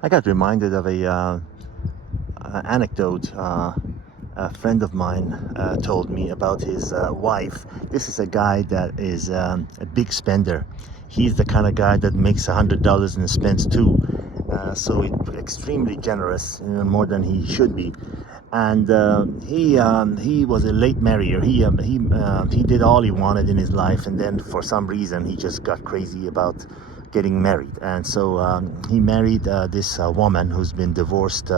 I got reminded of a anecdote. A friend of mine told me about his wife. This is a guy that is a big spender. He's the kind of guy that makes $100 and spends two. So extremely generous, more than he should be. And he was a late marrier. He did all he wanted in his life, and then for some reason he just got crazy about getting married. And so he married this woman who's been divorced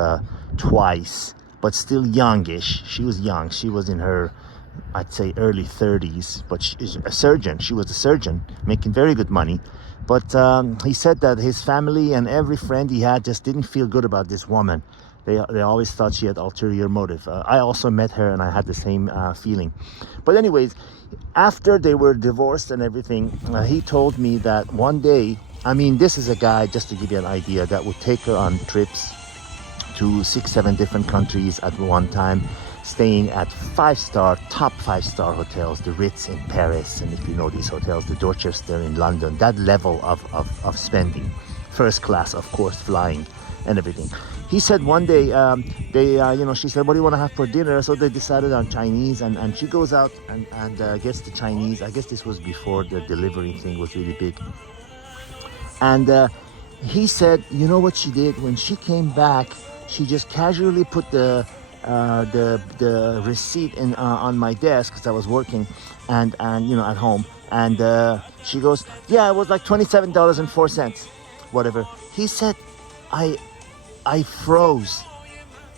twice, but still youngish. She was young. She was in her, I'd say, early 30s, but she's a surgeon. She was a surgeon making very good money. But he said that his family and every friend he had just didn't feel good about this woman. They always thought she had ulterior motive. I also met her and I had the same feeling. But anyways, after they were divorced and everything, he told me that one day, I mean, this is a guy, just to give you an idea, that would take her on trips to 6, 7 different countries at one time, staying at top 5-star hotels, the Ritz in Paris, and if you know these hotels, the Dorchester in London, that level of spending. First class, of course, flying and everything. He said one day, she said, what do you want to have for dinner? So they decided on Chinese, and she goes out and gets the Chinese. I guess this was before the delivery thing was really big. And he said, you know what she did? When she came back, she just casually put the receipt in on my desk because I was working and at home. And she goes, yeah, it was like $27.04, whatever. He said, I froze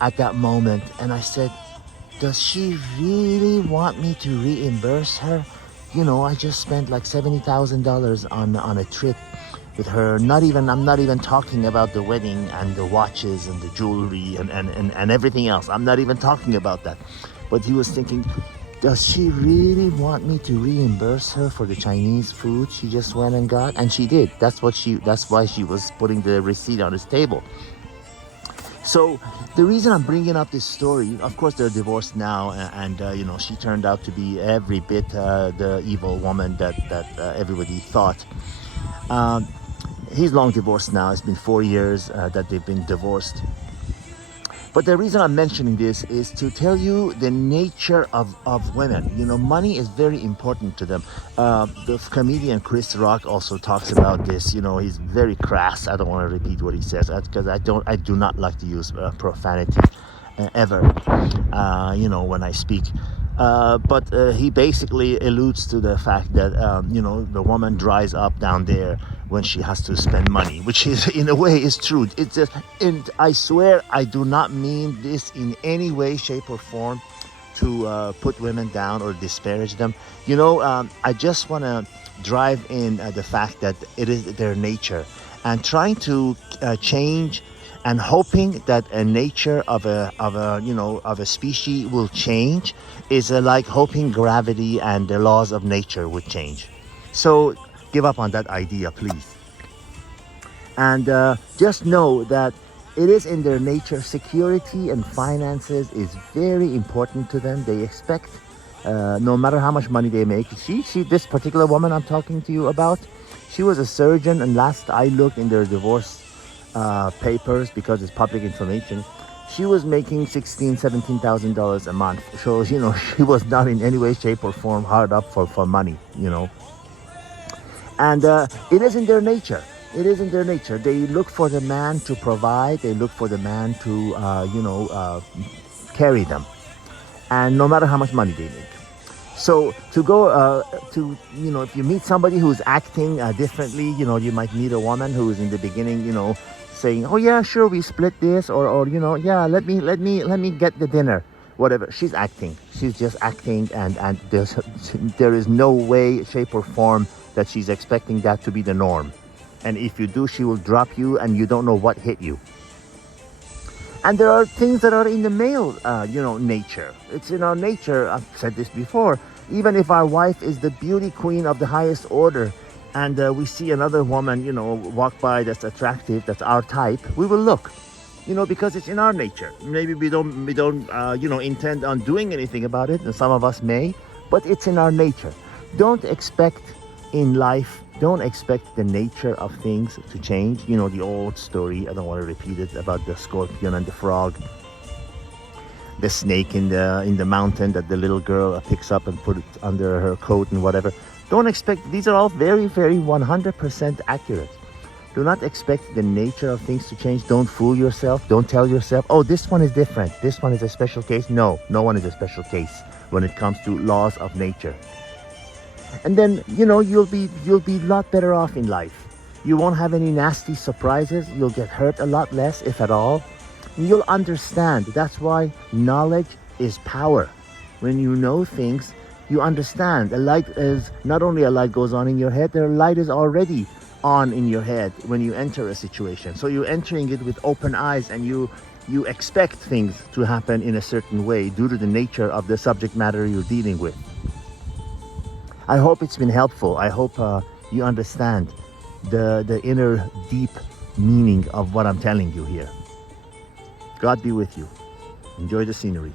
at that moment, and I said, does she really want me to reimburse her? I just spent like $70,000 on a trip with her. I'm not even talking about the wedding and the watches and the jewelry and everything else. I'm not even talking about that. But he was thinking, does she really want me to reimburse her for the Chinese food she just went and got? And she did. That's why she was putting the receipt on his table. So the reason I'm bringing up this story, of course, they're divorced now, and she turned out to be every bit the evil woman that everybody thought. He's long divorced now. It's been 4 years that they've been divorced. But the reason I'm mentioning this is to tell you the nature of women. Money is very important to them. The comedian Chris Rock also talks about this. He's very crass. I don't want to repeat what he says because I do not like to use profanity ever, when I speak. But he basically alludes to the fact that, the woman dries up down there when she has to spend money, which is, in a way, is true. It's just, and I swear I do not mean this in any way, shape, or form to put women down or disparage them. I just want to drive in the fact that it is their nature, and trying to change and hoping that a nature of a species will change is like hoping gravity and the laws of nature would change. So give up on that idea, please. And just know that it is in their nature. Security and finances is very important to them. They expect, no matter how much money they make. This particular woman I'm talking to you about, she was a surgeon, and last I looked in their divorce papers, because it's public information, she was making $16,000-$17,000 a month. So she was not in any way, shape, or form hard up for money. And it is in their nature. It is in their nature. They look for the man to provide. They look for the man to carry them, and no matter how much money they make. So to go if you meet somebody who's acting differently, you might meet a woman who is in the beginning, saying, oh yeah, sure, we split this, or yeah, let me get the dinner, whatever. She's acting. She's just acting, and there is no way, shape, or form that she's expecting that to be the norm. And if you do, she will drop you, and you don't know what hit you. And there are things that are in the male, nature. It's in our nature. I've said this before. Even if our wife is the beauty queen of the highest order, and we see another woman, walk by that's attractive, that's our type, we will look, because it's in our nature. Maybe we don't, intend on doing anything about it, and some of us may, but it's in our nature. Don't expect in life, don't expect the nature of things to change. You know, the old story, I don't want to repeat it, about the scorpion and the frog, the snake in the mountain that the little girl picks up and put it under her coat and whatever. Don't expect, these are all very, very 100% accurate. Do not expect the nature of things to change. Don't fool yourself. Don't tell yourself, oh, this one is different, this one is a special case. No, no one is a special case when it comes to laws of nature. And then, you know, you'll be a lot better off in life. You won't have any nasty surprises. You'll get hurt a lot less, if at all. And you'll understand. That's why knowledge is power. When you know things, you understand. A light is, not only a light goes on in your head, the light is already on in your head when you enter a situation. So you're entering it with open eyes, and you expect things to happen in a certain way due to the nature of the subject matter you're dealing with. I hope it's been helpful. I hope you understand the inner deep meaning of what I'm telling you here. God be with you. Enjoy the scenery.